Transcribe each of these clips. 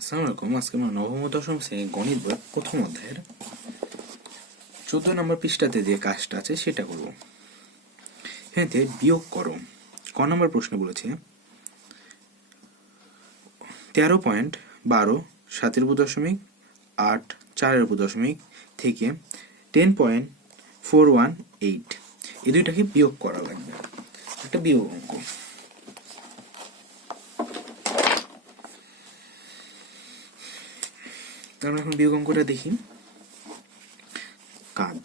আসসালামু আলাইকুম। আজকে আমরা নবম ও দশম শ্রেণীর গণিত বই প্রথম অধ্যায়ের 14 নম্বর পৃষ্ঠাতে যে কাজটা আছে সেটা করব। এতে বিয়োগ করো। ক নম্বর প্রশ্ন বলেছে 13.12 7.8 থেকে 10.418 এই দুইটাকে বিয়োগ করা লাগবে। একটা বিয়োগ অঙ্ক। আমরা এখন বিয়োগ অঙ্কটা দেখি। কাজ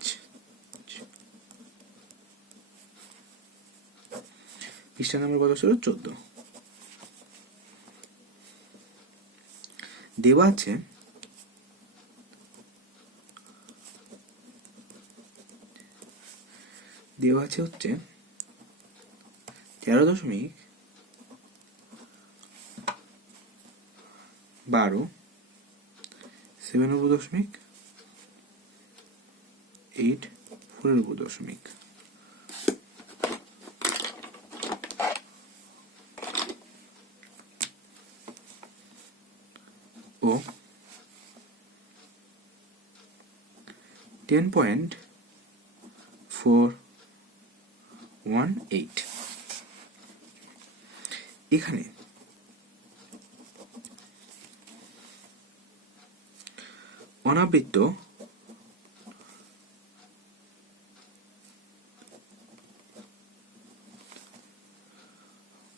পৃষ্ঠা নম্বর কত ছিল? 14। দেওয়া আছে হচ্ছে 13.12 7.8 4.8 ও 10.418 এখানে অনাবৃত্ত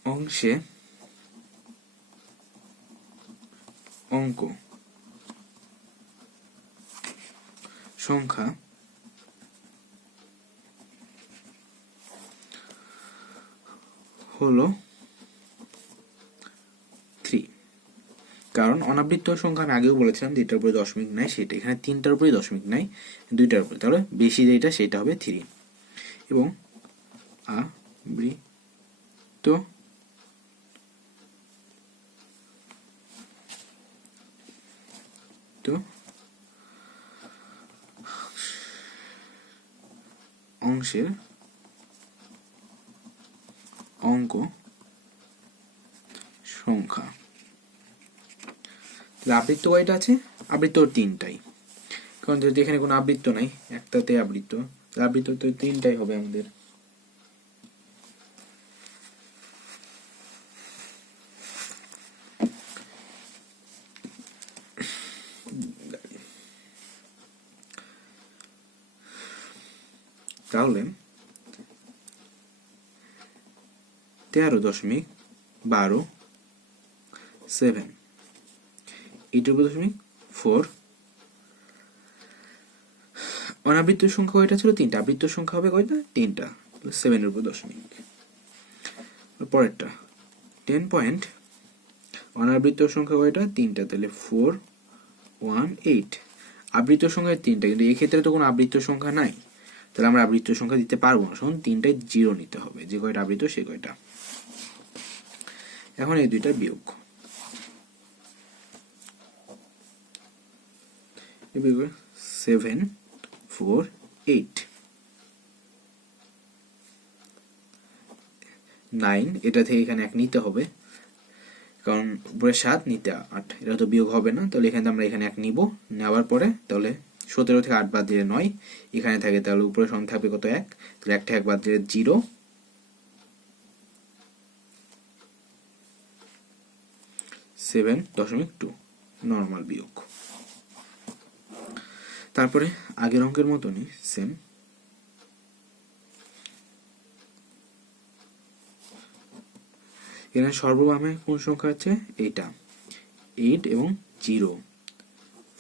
অংশে অঙ্ক সংখ্যা হলো 3। কারণ অনাবৃত্ত সংখ্যা আমি আগেও বলেছিলাম যেটার উপরে দশমিক নাই সেটা এখানে 3টার উপরে দশমিক নাই, 2টার উপরে, তাহলে বেশি যেটা সেটা হবে 3। এবং আবৃত্ত অংশের অঙ্ক সংখ্যা। আবৃত্ত কয়টা আছে? আবৃত্ত 3টাই, কারণ যদি এখানে কোনো আবৃত্ত নাই, একটাতে আবৃত্ত, আবৃত্ত তো 3টাই হবে আমাদের। তাহলে 13.12 8.4 অনাবৃত্ত সংখ্যা কয়টা ছিল? 3টা। আবৃত্ত সংখ্যা হবে কয়টা? 3টা। 7 পরেরটা 10 পয়েন্ট অনাবৃত্ত সংখ্যা কয়টা? 3টা, তাহলে 418। আবৃত্ত সংখ্যা 3টা, কিন্তু এক্ষেত্রে তো কোনো আবৃত্ত সংখ্যা নাই, তাহলে আমরা আবৃত্ত সংখ্যা দিতে পারবো না। শুনুন, 3টায় 0 নিতে হবে, যে কয়টা আবৃত্ত সে কয়টা। এখন এই দুইটা বিয়োগ 748 9, এটা থেকে এখানে 1 নিতে হবে, কারণ উপরে 7 নিতে 8, এটা তো বিয়োগ হবে না, তাহলে এখানে আমরা এখানে 1 নিব। নেওয়ার পরে তাহলে 17 থেকে 8 বাদ দিলে 9 এখানে থাকে, তাহলে উপরে সংখ্যা থাকবে কত? 1, তাহলে 1 থেকে 1 বাদ দিলে 0, 7.2 নর্মাল বিয়োগ। তারপরে আগের অঙ্কের মতনই সেম এখানে সর্ববামে কোন সংখ্যা আছে? এইটা 8 এবং 0,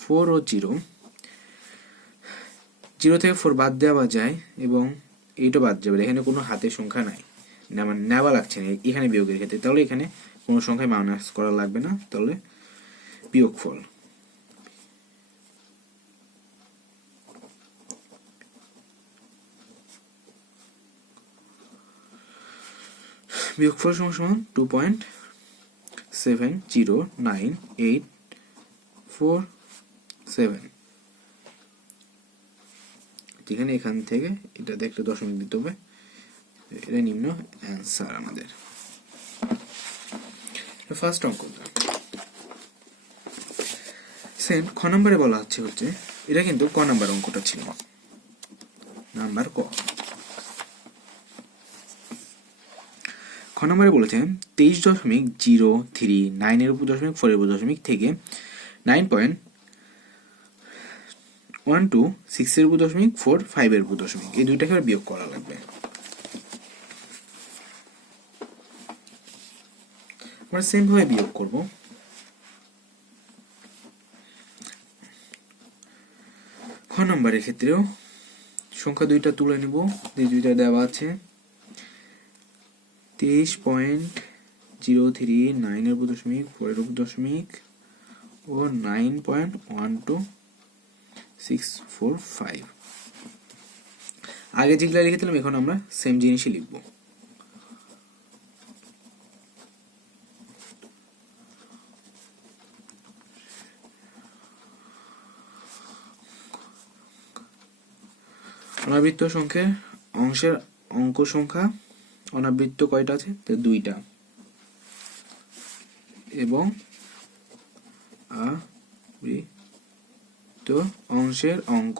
4 ও 0 থেকে 4 বাদ দেওয়া যায় এবং 8ও বাদ যাবে। এখানে কোনো হাতের সংখ্যা নাই, আমার নেওয়া লাগছে না এখানে বিয়োগের ক্ষেত্রে, তাহলে এখানে কোনো সংখ্যায় মাইনাস করা লাগবে না, তাহলে বিয়োগফল সমান 2.7098447। যেখানে এখান থেকে এটাতে একটা দশমিক দিতে হবে, এটা নিম্ন অ্যান্সার আমাদের। ফার্স্ট অঙ্কটা সেম খ নম্বরে বলা হচ্ছে এটা কিন্তু ক নাম্বার অঙ্কটা ছিল, নাম্বার ক। খ নম্বরে বলেছে 23.03 এর উপর দশমিক 4 এর উপর দশমিক থেকে 9.12 6 এর উপর দশমিক 4 5 এর উপর দশমিক, এই দুইটাকে বিয়োগ করা লাগবে। আমরা সেম ভাবে বিয়োগ করব। খ নম্বরের ক্ষেত্রেও সংখ্যা দুইটা তুলে নিব, যে দুইটা দেওয়া আছে 23.039 এর উপর দশমিক 4 এর উপর দশমিক ও 9.12645। আগে যেগুলা লিখেছিলাম এখন আমরা সেম জিনিসই লিখব। অনাবৃত্ত সংখ্যার অংশের অঙ্ক সংখ্যা, অনাবৃত্ত কয়টা আছে? দুইটা, এবং আবৃত্ত অংশের অঙ্ক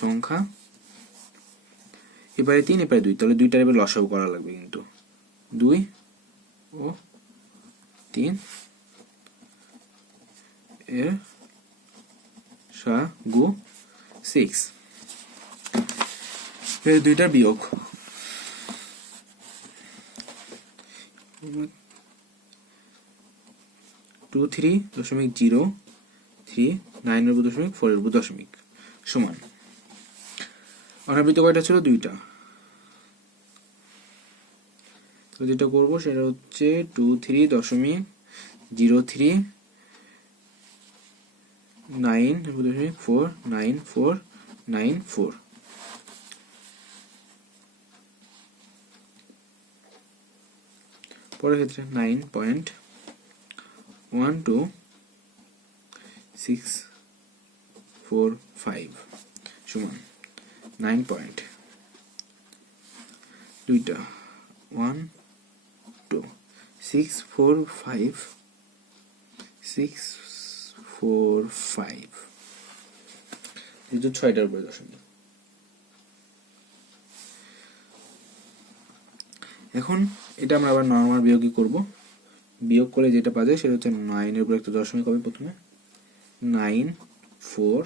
সংখ্যা এবারে 3 এবারে 2, তাহলে দুইটার এবার লসাগু করা লাগবে, কিন্তু 2 ও 3 এর সাগু 6, এর দুইটার বিয়োগ। 23.039 এর উপর দশমিক 4 এর উপর দশমিক সমান অনাবৃত্ত কয়টা ছিল? দুইটা। তো যেটা করবো সেটা হচ্ছে 23.039.49494। পরের ক্ষেত্রে 9.12645 সমান 9. দুইটা 1 2 645 645 যেহেতু 6টার উপরে দশমিক। এখন এটা আমরা আবার নরমাল বিয়োগই করব। বিয়োগ করে যেটা পাওয়া যায় সেটা হচ্ছে 9 এর উপর একটা দশমিক হবে প্রথমে, 9 4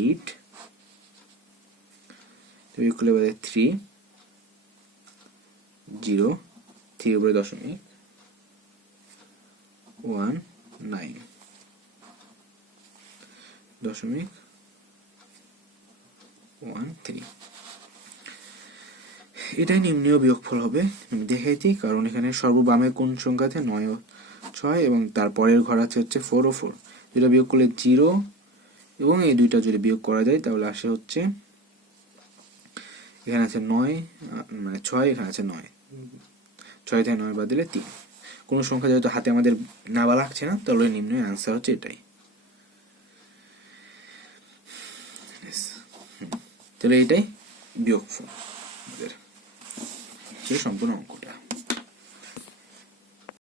8 বিয়োগ করলে পাওয়া যায় 3 0 3 উপরে দশমিক 1 9 দশমিক 1 3। এটাই নিম্নীয় বিয়োগফল হবে। আমি দেখাইছি কারণ এখানে সর্ববামে কোন সংখ্যা আছে? 9 ও 6, এবং তারপরের ঘর আছে হচ্ছে 4 ও 4। যেটা বিয়োগ করলে 0, এবং এই দুইটা যদি বিয়োগ করা যায় তাহলে আসে হচ্ছে এখানে আছে 9 মানে 6, এখানে আছে 9, 6 থেকে 9 বাদ দিলে 3। কোন সংখ্যা যেহেতু হাতে আমাদের নাবা লাগছে না, তাহলে নিম্নীয় আনসার হচ্ছে এটাই। তাহলে এটাই বিয়োগফল আমাদের, সেই সম্পূর্ণ অঙ্কটা।